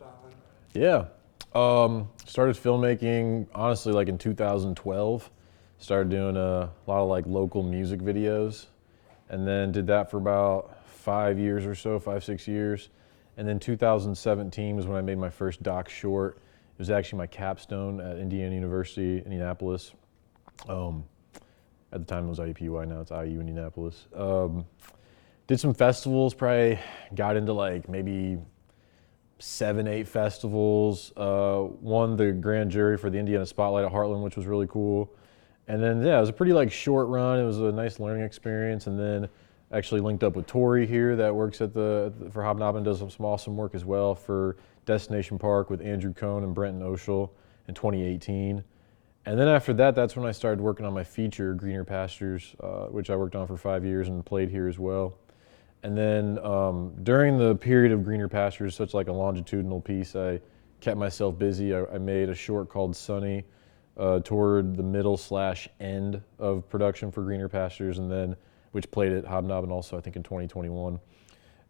worked on? Yeah. Started filmmaking, honestly, like in 2012. Started doing a lot of like local music videos, and then did that for about 5 years or so, 5, 6 years. And then 2017 was when I made my first doc short. It was actually my capstone at Indiana University, Indianapolis. Um, at the time it was IUPUI, now it's IU Indianapolis. Did some festivals, probably got into like maybe 7, 8 festivals. Won the grand jury for the Indiana Spotlight at Heartland, which was really cool. And then yeah, it was a pretty like short run. It was a nice learning experience. And then actually linked up with Tori here that works at for Hobnobben, does some awesome work as well for Destination Park with Andrew Cohn and Brenton Oshel in 2018. And then after that, that's when I started working on my feature, Greener Pastures, which I worked on for 5 years and played here as well. And then during the period of Greener Pastures, such like a longitudinal piece, I kept myself busy. I made a short called Sunny toward the middle/end of production for Greener Pastures, and then which played at Hobnobben also, I think, in 2021.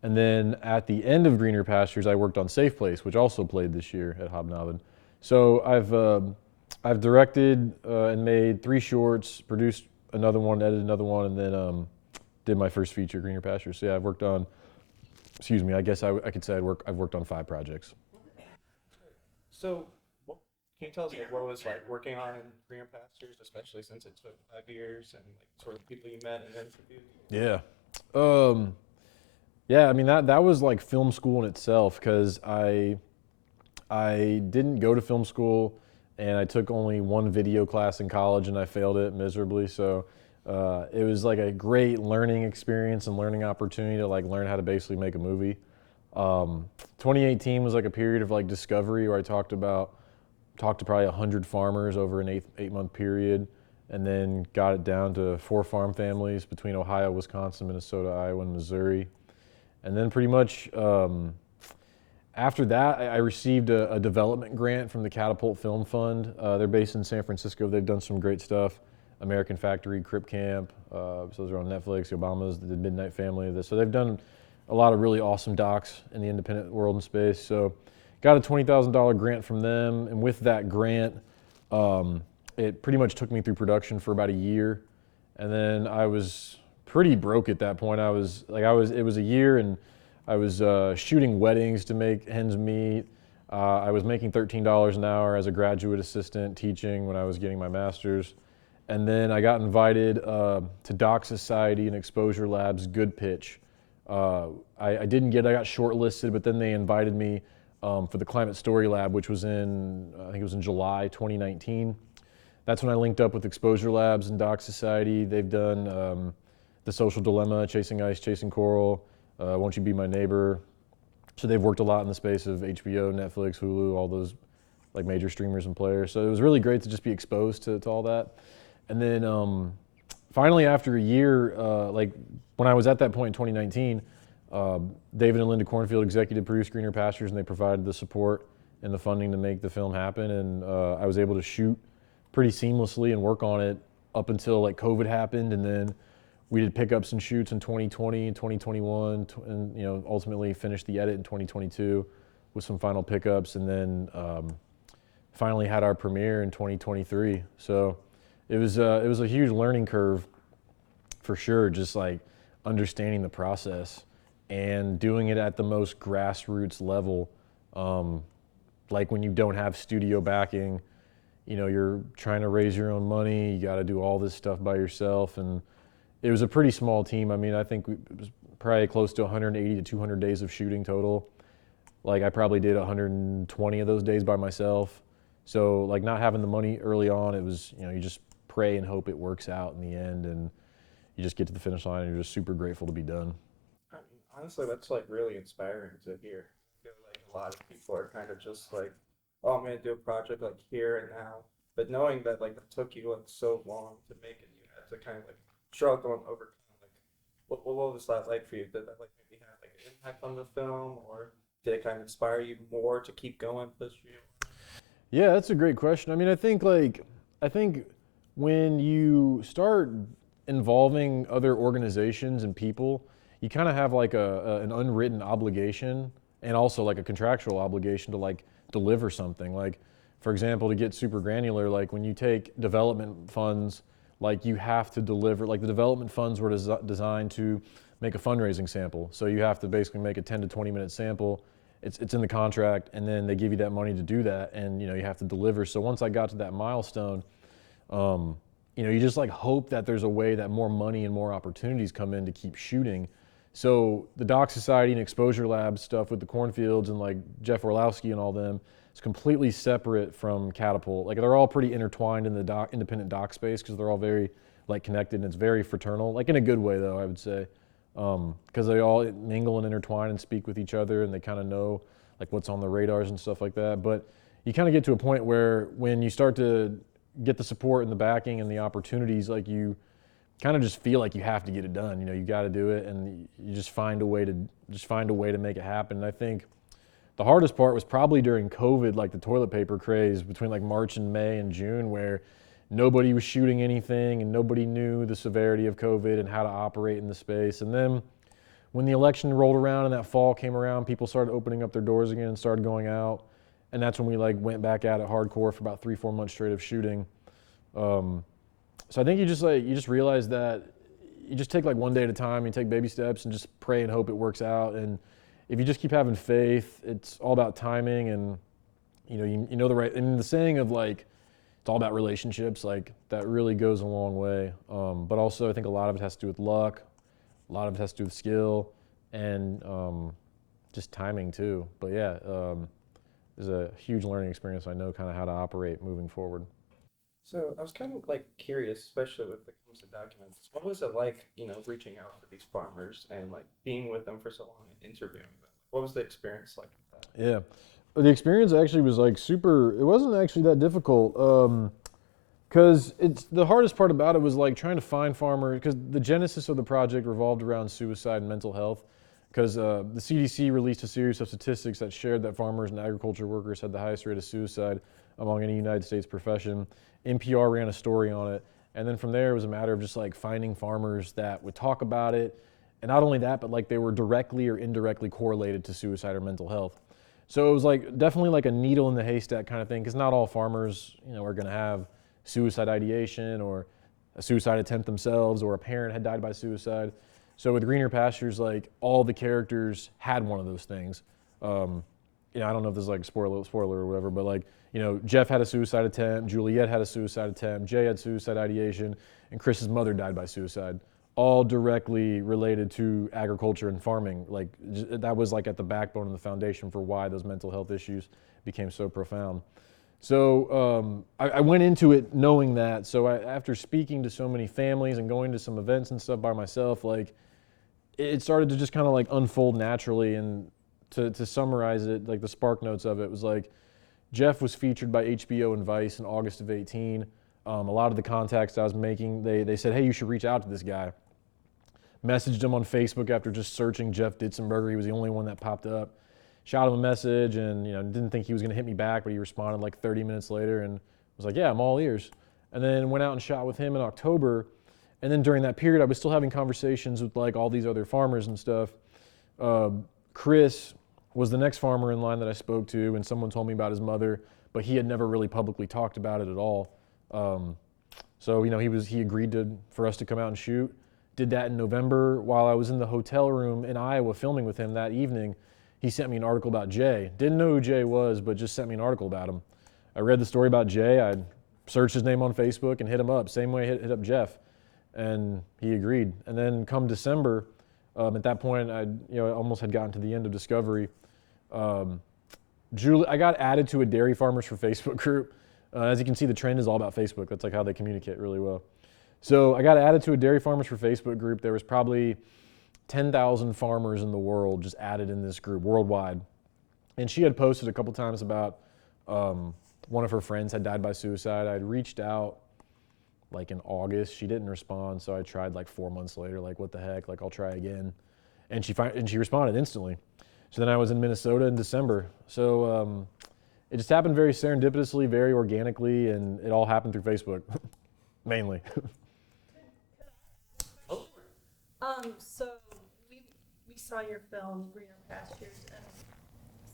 And then at the end of Greener Pastures, I worked on Safe Place, which also played this year at Hobnobben. So I've directed and made 3 shorts, produced another one, edited another one, and then did my first feature, Greener Pastures. So yeah, I've worked on, excuse me, I guess I could say I've worked on 5 projects. So, can you tell us like, what it was like working on Greener Pastures, especially since it took 5 years and like sort of people you met and interviewed? Yeah. Um, yeah, I mean that was like film school in itself because I didn't go to film school and I took only one video class in college and I failed it miserably. So it was like a great learning experience and learning opportunity to like learn how to basically make a movie. 2018 was like a period of like discovery where I talked to probably 100 farmers over an 8 month period, and then got it down to 4 farm families between Ohio, Wisconsin, Minnesota, Iowa, and Missouri. And then pretty much after that, I received a development grant from the Catapult Film Fund. They're based in San Francisco. They've done some great stuff. American Factory, Crip Camp, so those are on Netflix. The Obamas, the Midnight Family. So they've done a lot of really awesome docs in the independent world and space. So got a $20,000 grant from them, and with that grant, it pretty much took me through production for about a year, and then I was pretty broke at that point. It was a year, and I was shooting weddings to make ends meet. I was making $13 an hour as a graduate assistant teaching when I was getting my master's. And then I got invited to Doc Society and Exposure Lab's Good Pitch. I got shortlisted, but then they invited me for the Climate Story Lab, which was I think it was in July 2019. That's when I linked up with Exposure Labs and Doc Society. They've done The Social Dilemma, Chasing Ice, Chasing Coral, Won't You Be My Neighbor. So they've worked a lot in the space of HBO, Netflix, Hulu, all those like major streamers and players. So it was really great to just be exposed to all that. And then finally, after a year, like when I was at that point in 2019, David and Linda Cornfield executive produced Greener Pastures, and they provided the support and the funding to make the film happen. And I was able to shoot pretty seamlessly and work on it up until like COVID happened, and then we did pickups and shoots in 2020 and 2021, and ultimately finished the edit in 2022 with some final pickups, and then finally had our premiere in 2023. So it was a huge learning curve for sure, just like understanding the process and doing it at the most grassroots level. Like when you don't have studio backing, you're trying to raise your own money, you got to do all this stuff by yourself. And it was a pretty small team. I mean, I think it was probably close to 180 to 200 days of shooting total. Like I probably did 120 of those days by myself. So like not having the money early on, it was, you just pray and hope it works out in the end, and you just get to the finish line and you're just super grateful to be done. I mean, honestly, that's like really inspiring to hear. I feel like a lot of people are kind of just like, oh, I'm gonna do a project like here and now. But knowing that like it took you like so long to make it, you had to kind of like struggle and overcome. Like, what was that like for you? Did that like maybe have like an impact on the film, or did it kind of inspire you more to keep going this year? Yeah, that's a great question. I mean, I think when you start involving other organizations and people, you kind of have like an unwritten obligation and also like a contractual obligation to like deliver something. Like, for example, to get super granular, like when you take development funds, like you have to deliver, like the development funds were designed to make a fundraising sample. So you have to basically make a 10 to 20 minute sample. It's in the contract, and then they give you that money to do that, and you know, you have to deliver. So once I got to that milestone, you know, you just like hope that there's a way that more money and more opportunities come in to keep shooting. So the Doc Society and Exposure Lab stuff with the cornfields and like Jeff Orlowski and all them, it's completely separate from Catapult. Like they're all pretty intertwined in the independent doc space because they're all very like connected, and it's very fraternal, like in a good way though, I would say, because they all mingle and intertwine and speak with each other, and they kind of know like what's on the radars and stuff like that. But you kind of get to a point where when you start to get the support and the backing and the opportunities, like you kind of just feel like you have to get it done. You know, you got to do it, and you just find a way to make it happen. And I think the hardest part was probably during COVID, like the toilet paper craze between like March and May and June, where nobody was shooting anything and nobody knew the severity of COVID and how to operate in the space. And then when the election rolled around and that fall came around, people started opening up their doors again and started going out. And that's when we like went back at it hardcore for about 3-4 months straight of shooting. So I think you just realize that you just take like one day at a time, you take baby steps and just pray and hope it works out. And if you just keep having faith, it's all about timing, and you know the right, and the saying of like, it's all about relationships, like that really goes a long way. But also I think a lot of it has to do with luck, a lot of it has to do with skill, and just timing too. But yeah, it's a huge learning experience. I know kind of how to operate moving forward. So I was kind of like curious, especially with the comes to documents. What was it like, reaching out to these farmers and like being with them for so long and interviewing them? What was the experience like with that? Yeah, the experience actually was like super. It wasn't actually that difficult. Because it's the hardest part about it was like trying to find farmers, because the genesis of the project revolved around suicide and mental health, because the CDC released a series of statistics that shared that farmers and agriculture workers had the highest rate of suicide among any United States profession. NPR ran a story on it, and then from there it was a matter of just like finding farmers that would talk about it, and not only that, but like they were directly or indirectly correlated to suicide or mental health. So it was like definitely like a needle in the haystack kind of thing, because not all farmers, are going to have suicide ideation or a suicide attempt themselves, or a parent had died by suicide. So with Greener Pastures, like all the characters had one of those things. I don't know if this is like spoiler or whatever, but like, Jeff had a suicide attempt, Juliet had a suicide attempt, Jay had suicide ideation, and Chris's mother died by suicide. All directly related to agriculture and farming. Like that was like at the backbone and the foundation for why those mental health issues became so profound. So I went into it knowing that. So after speaking to so many families and going to some events and stuff by myself, like it started to just kind of like unfold naturally. And to summarize it, like the spark notes of it was like, Jeff was featured by HBO and Vice in August of 18. A lot of the contacts I was making, they said, hey, you should reach out to this guy. Messaged him on Facebook after just searching Jeff Ditzenberger. He was the only one that popped up. Shot him a message, and didn't think he was going to hit me back, but he responded like 30 minutes later and was like, yeah, I'm all ears. And then went out and shot with him in October. And then during that period, I was still having conversations with like all these other farmers and stuff. Chris was the next farmer in line that I spoke to, and someone told me about his mother, but he had never really publicly talked about it at all. So he agreed for us to come out and shoot. Did that in November while I was in the hotel room in Iowa filming with him that evening. He sent me an article about Jay. Didn't know who Jay was, but just sent me an article about him. I read the story about Jay. I searched his name on Facebook and hit him up. Same way I hit up Jeff, and he agreed. And then come December, at that point, I almost had gotten to the end of Discovery. I got added to a Dairy Farmers for Facebook group. As you can see, the trend is all about Facebook. That's like how they communicate really well. So I got added to a Dairy Farmers for Facebook group. There was probably 10,000 farmers in the world just added in this group worldwide. And she had posted a couple times about one of her friends had died by suicide. I had reached out like in August. She didn't respond, so I tried like 4 months later, like what the heck, like I'll try again. And she responded instantly. So then I was in Minnesota in December. So it just happened very serendipitously, very organically, and it all happened through Facebook, mainly. So we saw your film Greener Pastures, and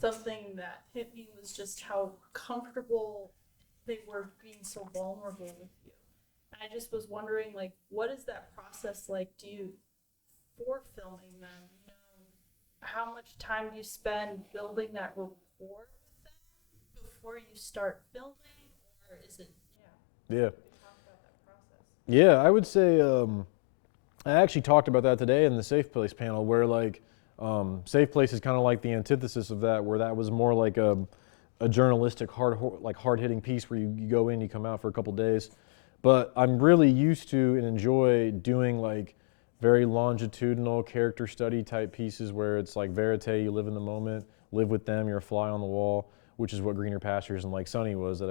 something that hit me was just how comfortable they were being so vulnerable with you. And I just was wondering, like, what is that process like? Do you, for filming them, how much time do you spend building that rapport with them before you start filming, or is it, Yeah. talk about that process? Yeah, I would say I actually talked about that today in the Safe Place panel, where like Safe Place is kind of like the antithesis of that, where that was more like a journalistic hard hitting piece where you go in, you come out for a couple days. But I'm really used to and enjoy doing like very longitudinal character study type pieces where it's like verite, you live in the moment, live with them, you're a fly on the wall, which is what Greener Pastures and like Sunny was that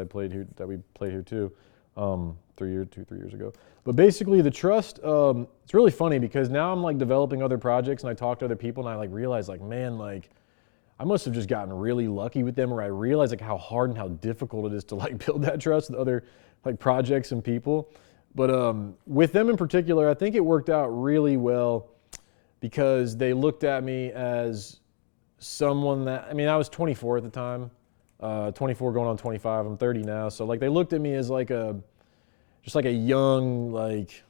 we played here too, 3 years ago. But basically the trust, it's really funny because now I'm like developing other projects and I talk to other people and I like realize like, man, like I must have just gotten really lucky with them, or I realize like how hard and how difficult it is to like build that trust with other like projects and people. But with them in particular, I think it worked out really well because they looked at me as someone that, I mean, I was 24 at the time, 24 going on 25. I'm 30 now. So like they looked at me as like just like a young, like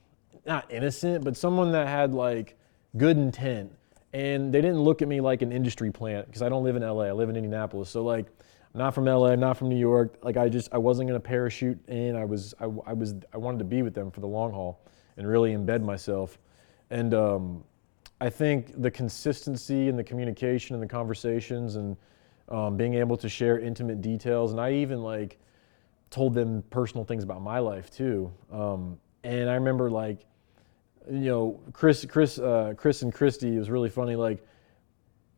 not innocent, but someone that had like good intent. And they didn't look at me like an industry plant because I don't live in LA. I live in Indianapolis. So like I'm not from LA, I'm not from New York. Like I wasn't gonna parachute in. I wanted to be with them for the long haul and really embed myself. And I think the consistency and the communication and the conversations and being able to share intimate details, and I even like told them personal things about my life too. And I remember like, Chris and Christy, it was really funny. Like,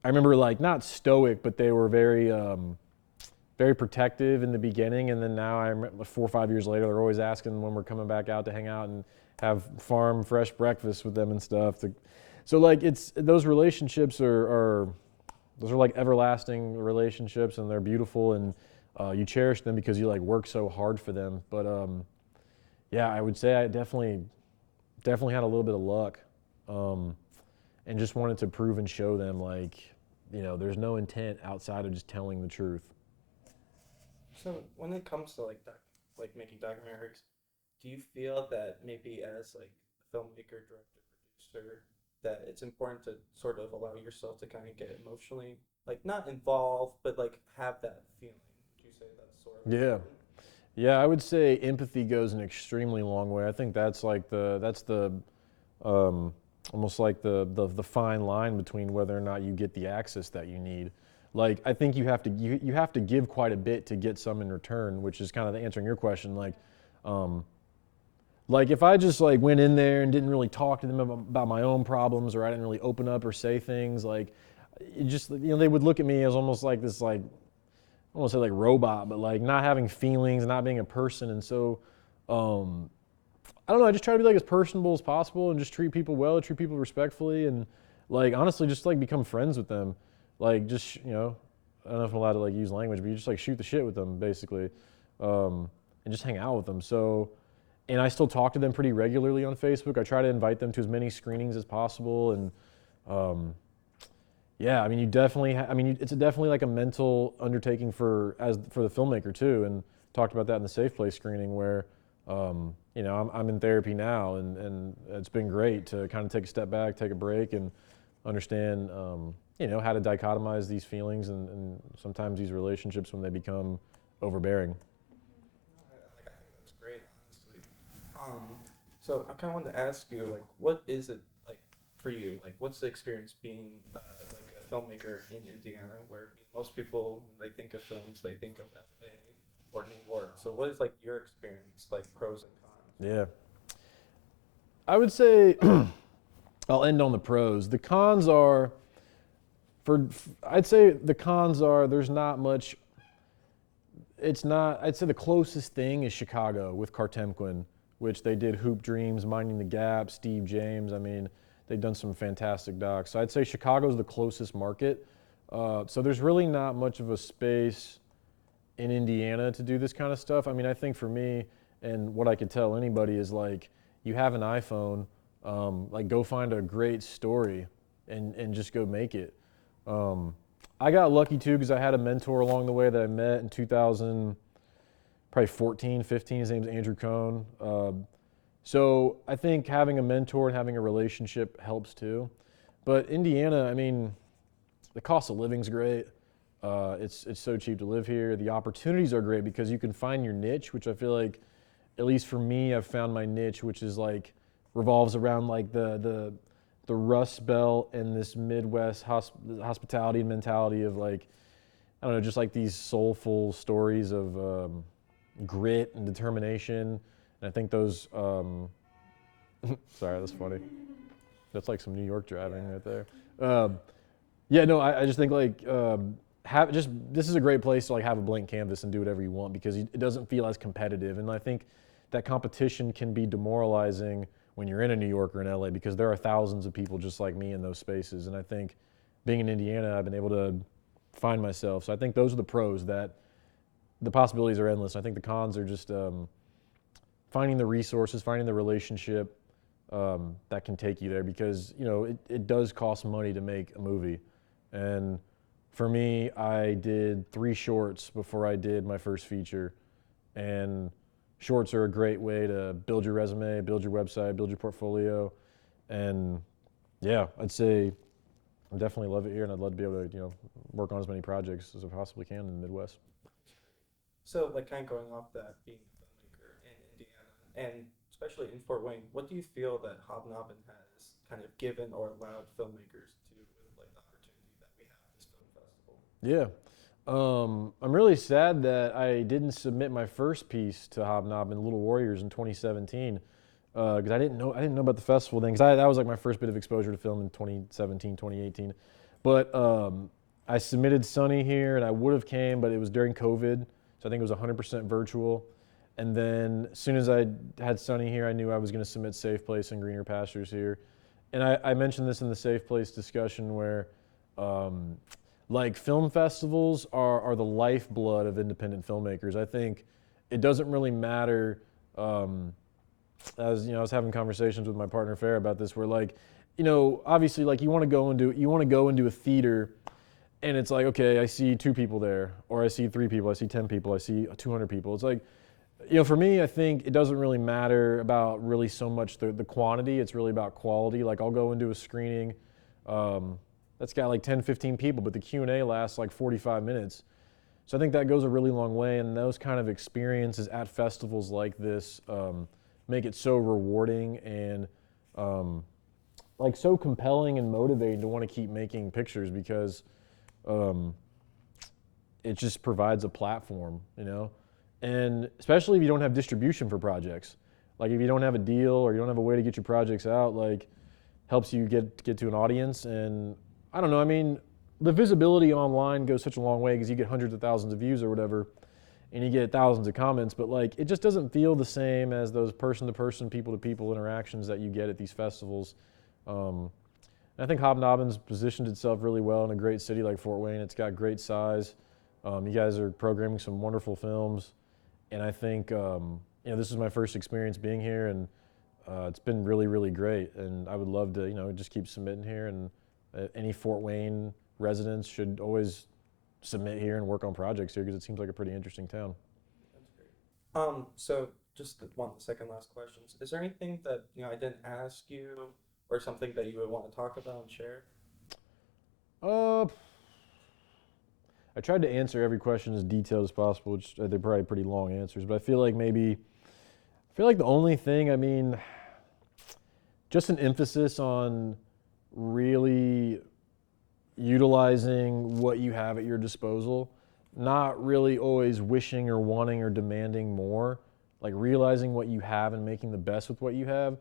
I remember like not stoic, but they were very protective in the beginning. And then now I'm 4 or 5 years later, they're always asking when we're coming back out to hang out and have farm fresh breakfast with them and stuff. So like it's, those relationships those are like everlasting relationships and they're beautiful and you cherish them because you like work so hard for them. But yeah, I would say I definitely had a little bit of luck, and just wanted to prove and show them like, there's no intent outside of just telling the truth. So when it comes to like making documentaries, do you feel that maybe as like a filmmaker, director, producer, that it's important to sort of allow yourself to kind of get emotionally like not involved, but like have that feeling? Would you say that's sort of Yeah. important? Yeah, I would say empathy goes an extremely long way. I think that's like the um, almost like the fine line between whether or not you get the access that you need. Like I think you have to give quite a bit to get some in return, which is kind of answering your question. Um, like if I just like went in there and didn't really talk to them about my own problems, or I didn't really open up or say things, like it just they would look at me as almost like this like I don't want to say like robot, but like not having feelings, not being a person. And so, um, I don't know. I just try to be like as personable as possible and just treat people well, treat people respectfully, and like honestly, just like become friends with them. Like just I don't know if I'm allowed to like use language, but you just like shoot the shit with them basically, and just hang out with them. So, and I still talk to them pretty regularly on Facebook. I try to invite them to as many screenings as possible, and um, yeah, I mean, it's definitely like a mental undertaking for the filmmaker too. And talked about that in the Safe Place screening where, I'm in therapy now, and it's been great to kind of take a step back, take a break, and understand, how to dichotomize these feelings and sometimes these relationships when they become overbearing. I think that's great, honestly. So I kind of wanted to ask you, like, what is it like for you? Like, what's the experience being like a filmmaker in Indiana, where most people, when they think of films, they think of LA or New York. So what is like your experience, like pros and cons? Yeah, I would say I'll end on the pros. The cons are I'd say the cons are there's not much. It's not. I'd say the closest thing is Chicago with Cartemquin, which they did Hoop Dreams, Minding the Gap, Steve James. I mean, they've done some fantastic docs. So I'd say Chicago's the closest market. So there's really not much of a space in Indiana to do this kind of stuff. I mean, I think for me, and what I could tell anybody is like, you have an iPhone, like go find a great story and just go make it. Um, I got lucky too because I had a mentor along the way that I met in 2000, probably 14, 15. His name's Andrew Cohn. So I think having a mentor and having a relationship helps too. But Indiana, I mean, the cost of living's great. It's so cheap to live here. The opportunities are great because you can find your niche, which I feel like, at least for me, I've found my niche, which is like revolves around like the Rust Belt and this Midwest hospitality and mentality of like, I don't know, just like these soulful stories of grit and determination. And I think those, sorry, that's funny. That's like some New York driving right there. Yeah, no, I just think like, this is a great place to like have a blank canvas and do whatever you want because it doesn't feel as competitive. And I think that competition can be demoralizing when you're in a New York or in LA because there are thousands of people just like me in those spaces. And I think being in Indiana, I've been able to find myself. So I think those are the pros, that the possibilities are endless. I think the cons are just finding the resources, finding the relationship that can take you there because, you know, it does cost money to make a movie. And for me, I did 3 shorts before I did my first feature. And shorts are a great way to build your resume, build your website, build your portfolio. And yeah, I'd say I definitely love it here and I'd love to be able to, you know, work on as many projects as I possibly can in the Midwest. So, like, kind of going off that, being a filmmaker in Indiana, and especially in Fort Wayne, what do you feel that Hobnobben has kind of given or allowed filmmakers to with, like, the opportunity that we have at this film festival? Yeah. I'm really sad that I didn't submit my first piece to Hobnobben, Little Warriors, in 2017, because I didn't know about the festival then, because that was like my first bit of exposure to film in 2017, 2018. But I submitted Sunny here, and I would have came, but it was during COVID, so I think it was 100% virtual. And then as soon as I had Sunny here, I knew I was going to submit Safe Place and Greener Pastures here. And I mentioned this in the Safe Place discussion where like film festivals are the lifeblood of independent filmmakers. I think it doesn't really matter. As you know, I was having conversations with my partner Farrah about this, where like, you know, obviously like you want to go into a theater, and it's like, okay, I see 2 people there, or I see 3 people, I see 10 people, I see 200 people. It's like, you know, for me, I think it doesn't really matter about really so much the quantity. It's really about quality. Like I'll go into a screening. That's got like 10, 15 people, but the Q&A lasts like 45 minutes. So I think that goes a really long way, and those kind of experiences at festivals like this make it so rewarding and like so compelling and motivating to want to keep making pictures because it just provides a platform, you know? And especially if you don't have distribution for projects. Like if you don't have a deal or you don't have a way to get your projects out, like helps you get to an audience. And I don't know, I mean, the visibility online goes such a long way because you get hundreds of thousands of views or whatever, and you get thousands of comments, but like it just doesn't feel the same as those person-to-person, people-to-people interactions that you get at these festivals. I think Hobnobben's positioned itself really well in a great city like Fort Wayne. It's got great size. You guys are programming some wonderful films, and I think you know, this is my first experience being here, and it's been really, really great. And I would love to, you know, just keep submitting here, and any Fort Wayne residents should always submit here and work on projects here because it seems like a pretty interesting town. That's great. So just the second last questions. Is there anything that, you know, I didn't ask you, or something that you would want to talk about and share? I tried to answer every question as detailed as possible, which they're probably pretty long answers, but I feel like the only thing, I mean, just an emphasis on really utilizing what you have at your disposal, not really always wishing or wanting or demanding more, like realizing what you have and making the best with what you have.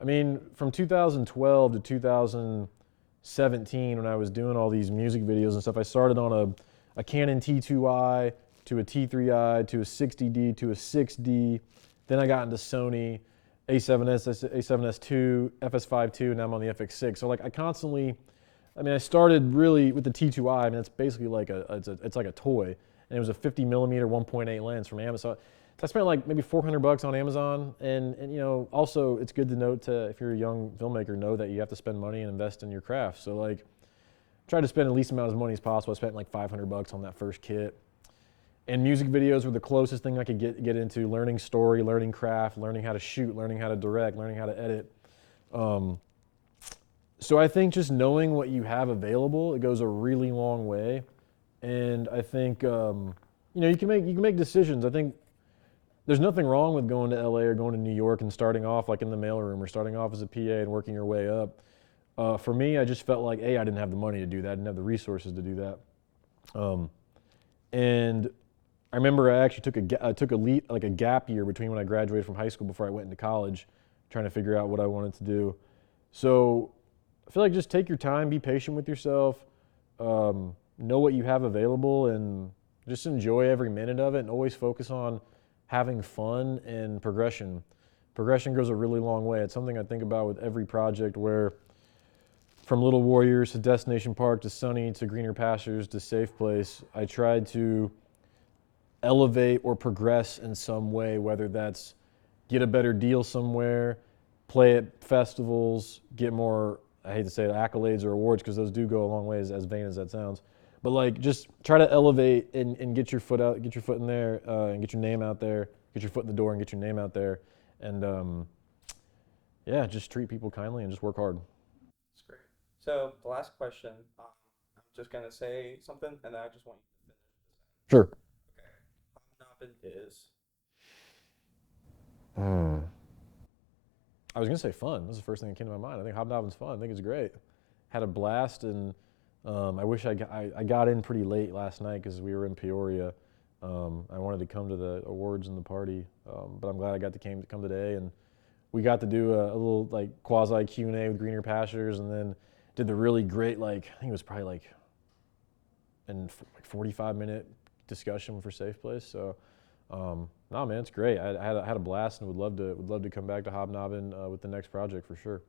I mean, from 2012 to 2017, when I was doing all these music videos and stuff, I started on a Canon T2i to a T3i to a 60D to a 6D. Then I got into Sony A7S, A7S II, FS5 II, and now I'm on the FX6. So like I started really with the T2i. I mean, it's basically like it's like a toy, and it was a 50 millimeter 1.8 lens from Amazon. So I spent like maybe $400 on Amazon, and you know, also it's good to note if you're a young filmmaker, know that you have to spend money and invest in your craft. So like, tried to spend the least amount of money as possible. I spent like $500 on that first kit. And music videos were the closest thing I could get into, learning story, learning craft, learning how to shoot, learning how to direct, learning how to edit. So I think just knowing what you have available, it goes a really long way. And I think, you can make decisions. I think there's nothing wrong with going to LA or going to New York and starting off like in the mailroom or starting off as a PA and working your way up. For me, I just felt like, I didn't have the money to do that. I didn't have the resources to do that. And I remember I actually took a gap year between when I graduated from high school before I went into college, trying to figure out what I wanted to do. So I feel like just take your time, be patient with yourself, know what you have available, and just enjoy every minute of it, and always focus on having fun and progression. Progression goes a really long way. It's something I think about with every project, where from Little Warriors to Destination Park to Sunny to Greener Pastures to Safe Place, I tried to elevate or progress in some way, whether that's get a better deal somewhere, play at festivals, get more, I hate to say it, accolades or awards, because those do go a long way, as vain as that sounds. But like, just try to elevate and get your foot out, get your foot in there, and get your name out there, get your foot in the door and get your name out there. And just treat people kindly and just work hard. That's great. So the last question, I'm just gonna say something, and then I just want you to finish this. Sure. Okay. Hobnobben is. I was gonna say fun. This is the first thing that came to my mind. I think Hobnobben's fun. I think it's great. Had a blast, and I wish I got in pretty late last night because we were in Peoria. I wanted to come to the awards and the party, but I'm glad I got to come today, and we got to do a little like quasi Q&A with Greener Pastures, and then did the really great, like, I think it was probably like 45-minute discussion for Safe Place. So no, man, it's great. I had a blast, and would love to come back to Hobnobben with the next project for sure.